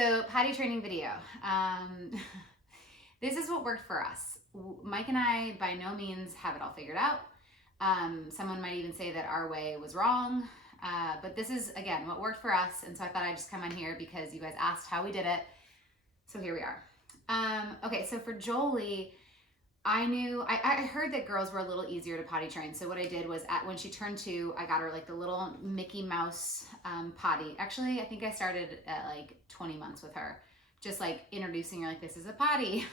So potty training video. This is what worked for us. Mike and I by no means have it all figured out. Someone might even say that our way was wrong. But this is, again, what worked for us. And so I thought I'd just come on here because you guys asked how we did it. So here we are. Okay, so for Jolie, I heard that girls were a little easier to potty train. So what I did was when she turned 2, I got her like the little Mickey Mouse potty. Actually, I think I started at like 20 months with her, just like introducing her like, this is a potty.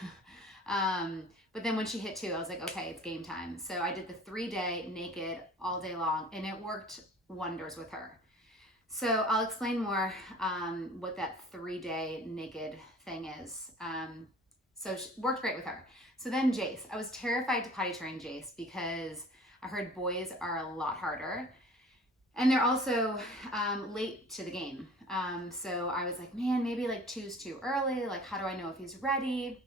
But then when she hit 2, I was like, okay, it's game time. So I did the 3-day naked all day long, and it worked wonders with her. So I'll explain more what that 3-day naked thing is. So it worked great with her. So then Jace, I was terrified to potty train Jace because I heard boys are a lot harder. And they're also late to the game. So I was like, man, maybe like 2's too early. Like, how do I know if he's ready?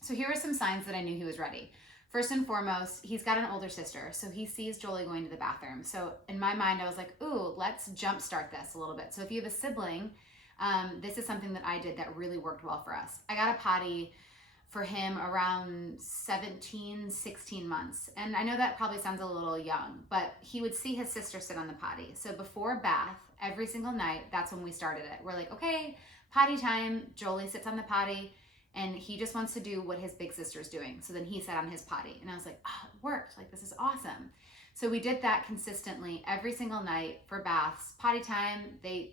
So here are some signs that I knew he was ready. First and foremost, he's got an older sister. So he sees Jolie going to the bathroom. So in my mind, I was like, ooh, let's jumpstart this a little bit. So if you have a sibling, this is something that I did that really worked well for us. I got a potty for him around 17, 16 months. And I know that probably sounds a little young, but he would see his sister sit on the potty. So before bath, every single night, that's when we started it. We're like, okay, potty time. Jolie sits on the potty and he just wants to do what his big sister's doing. So then he sat on his potty and I was like, oh, it worked. Like, this is awesome. So we did that consistently every single night for baths. Potty time,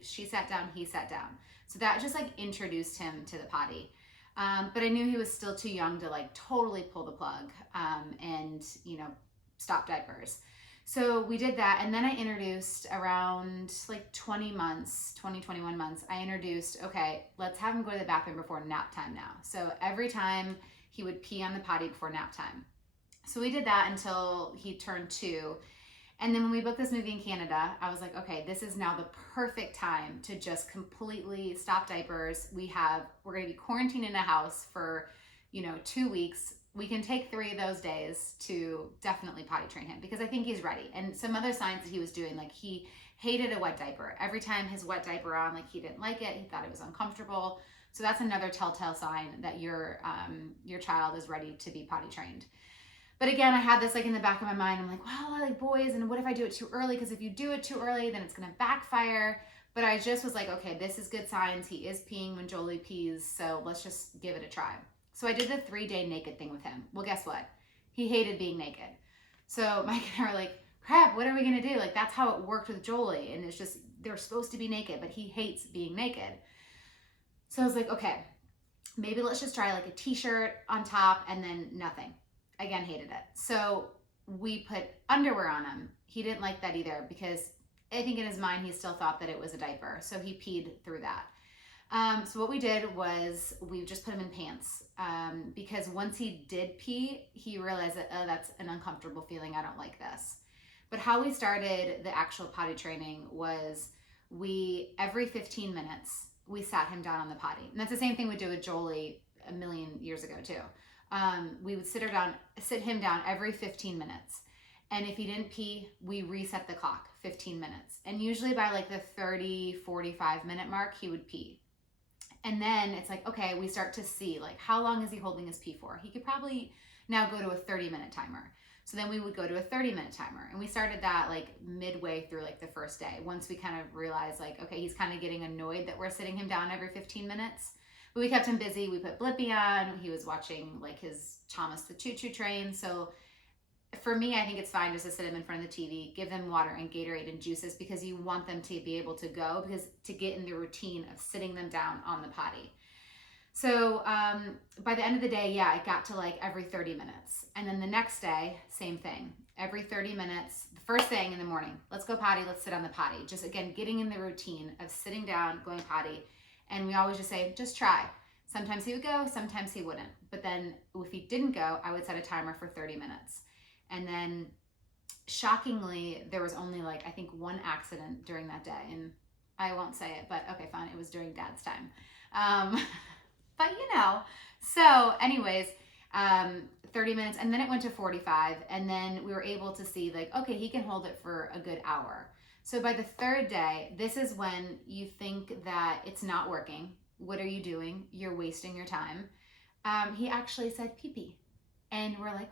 she sat down, he sat down. So that just like introduced him to the potty. But I knew he was still too young to like totally pull the plug and, stop diapers. So we did that. And then I introduced around like 21 months, I introduced, okay, let's have him go to the bathroom before nap time now. So every time he would pee on the potty before nap time. So we did that until he turned 2. And then when we booked this movie in Canada, I was like, okay, this is now the perfect time to just completely stop diapers. We're going to be quarantined in a house for, 2 weeks. We can take 3 of those days to definitely potty train him because I think he's ready. And some other signs that he was doing, like he hated a wet diaper. Every time his wet diaper on, like he didn't like it. He thought it was uncomfortable. So that's another telltale sign that your child is ready to be potty trained. But again, I had this like in the back of my mind. I'm like, well, I like boys, and what if I do it too early? Because if you do it too early, then it's gonna backfire. But I just was like, okay, this is good signs. He is peeing when Jolie pees, so let's just give it a try. So I did the 3-day naked thing with him. Well, guess what? He hated being naked. So Mike and I were like, crap, what are we gonna do? Like, that's how it worked with Jolie, and it's just, they're supposed to be naked, but he hates being naked. So I was like, okay, maybe let's just try like a t-shirt on top and then nothing. Again, hated it. So we put underwear on him. He didn't like that either because I think in his mind, he still thought that it was a diaper. So he peed through that. So what we did was we just put him in pants because once he did pee, he realized that, oh, that's an uncomfortable feeling. I don't like this. But how we started the actual potty training was every 15 minutes, we sat him down on the potty. And that's the same thing we did with Jolie a million years ago too. We would sit him down every 15 minutes. And if he didn't pee, we reset the clock 15 minutes. And usually by like the 30, 45 minute mark, he would pee. And then it's like, okay, we start to see like, how long is he holding his pee for? He could probably now go to a 30-minute timer. So then we would go to a 30-minute timer. And we started that like midway through like the first day. Once we kind of realized like, okay, he's kind of getting annoyed that we're sitting him down every 15 minutes. But we kept him busy. We put Blippi on. He was watching like his Thomas the Choo Choo Train. So for me, I think it's fine just to sit him in front of the TV, give them water and Gatorade and juices because you want them to be able to go because to get in the routine of sitting them down on the potty. So by the end of the day, yeah, it got to like every 30 minutes. And then the next day, same thing. Every 30 minutes, the first thing in the morning, let's go potty, let's sit on the potty. Just again, getting in the routine of sitting down, going potty. And we always just say, just try. Sometimes he would go, sometimes he wouldn't. But then if he didn't go, I would set a timer for 30 minutes. And then shockingly, there was only like, I think 1 accident during that day. And I won't say it, but okay, fine. It was during Dad's time. But so anyways, 30 minutes and then it went to 45. And then we were able to see like, okay, he can hold it for a good hour. So by the 3rd day, this is when you think that it's not working. what are you doing? You're wasting your time. He actually said pee-pee. And we're like,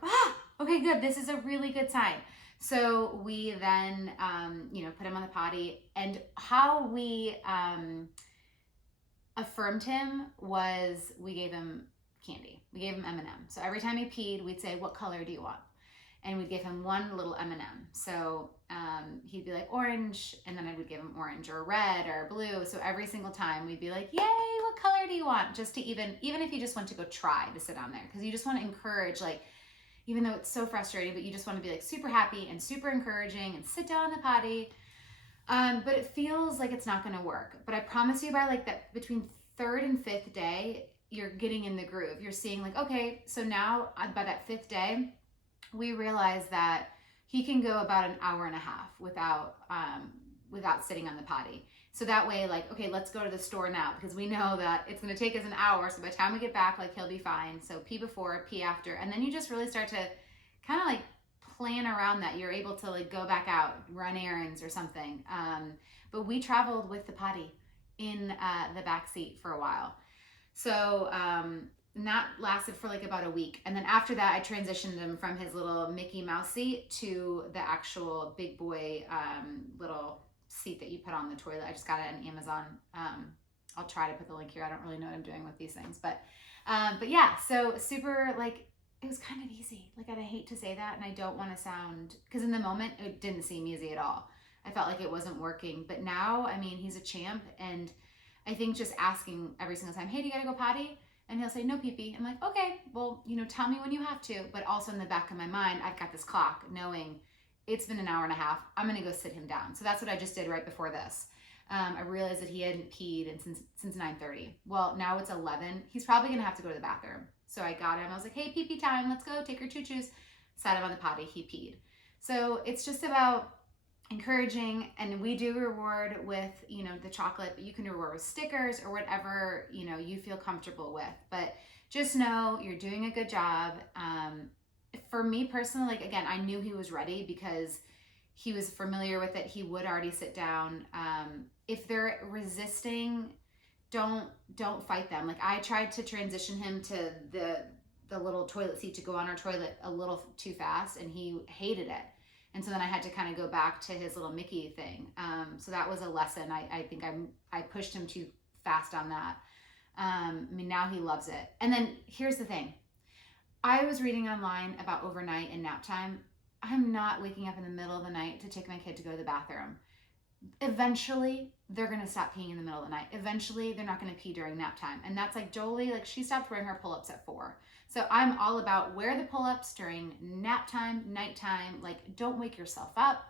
okay, good. This is a really good sign. So we then, put him on the potty. And how we affirmed him was we gave him candy. We gave him M&M. So every time he peed, we'd say, what color do you want? And we'd give him one little M&M. So he'd be like orange, and then I would give him orange or red or blue. So every single time we'd be like, yay, what color do you want? Just to even if you just want to go try to sit down there, because you just want to encourage, like, even though it's so frustrating, but you just want to be like super happy and super encouraging and sit down on the potty. But it feels like it's not going to work. But I promise you, by like that, between third and fifth day, you're getting in the groove. You're seeing like, okay, so now by that fifth day, we realize that he can go about an hour and a half without sitting on the potty. So that way, like, okay, let's go to the store now, because we know that it's going to take us an hour. So by the time we get back, like, he'll be fine. So pee before, pee after. And then you just really start to kind of like plan around that. You're able to like go back out, run errands or something. But we traveled with the potty in the back seat for a while. So and that lasted for like about a week. And then after that, I transitioned him from his little Mickey Mouse seat to the actual big boy little seat that you put on the toilet. I just got it on Amazon. I'll try to put the link here. I don't really know what I'm doing with these things, but yeah, so super, like, it was kind of easy. Like, and I hate to say that, and I don't want to sound, because in the moment it didn't seem easy at all. I felt like it wasn't working, but now, I mean, he's a champ. And I think just asking every single time, hey, do you gotta go potty? And he'll say, no, pee-pee. I'm like, okay, well, tell me when you have to. But also in the back of my mind, I've got this clock knowing it's been an hour and a half. I'm going to go sit him down. So that's what I just did right before this. I realized that he hadn't peed since 9:30. Well, now it's 11. He's probably going to have to go to the bathroom. So I got him. I was like, hey, pee-pee time. Let's go. Take your choo-choos. Sat him on the potty. He peed. So it's just about encouraging, and we do reward with the chocolate, but you can reward with stickers or whatever you feel comfortable with. But just know you're doing a good job. For me personally, like, again, I knew he was ready because he was familiar with it. He would already sit down. If they're resisting, don't fight them. Like, I tried to transition him to the little toilet seat to go on our toilet a little too fast, and he hated it. And so then I had to kind of go back to his little Mickey thing. So that was a lesson. I think I pushed him too fast on that. I mean, now he loves it. And then here's the thing. I was reading online about overnight and nap time. I'm not waking up in the middle of the night to take my kid to go to the bathroom. Eventually, they're going to stop peeing in the middle of the night. Eventually, they're not going to pee during nap time. And that's like Jolie, like, she stopped wearing her pull-ups at 4. So I'm all about wear the pull-ups during nap time, nighttime. Like, don't wake yourself up.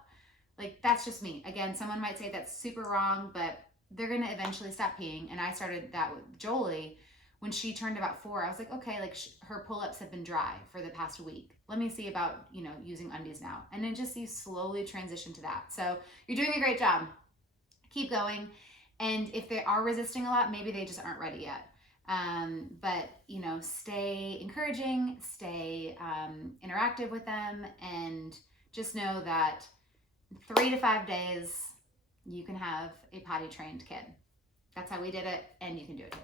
Like, that's just me. Again, someone might say that's super wrong, but they're going to eventually stop peeing. And I started that with Jolie. When she turned about 4, I was like, okay, like, her pull-ups have been dry for the past week. Let me see about, using undies now. And then just you slowly transition to that. So you're doing a great job. Keep going. And if they are resisting a lot, maybe they just aren't ready yet. But stay encouraging, stay interactive with them, and just know that 3 to 5 days, you can have a potty trained kid. That's how we did it, and you can do it too.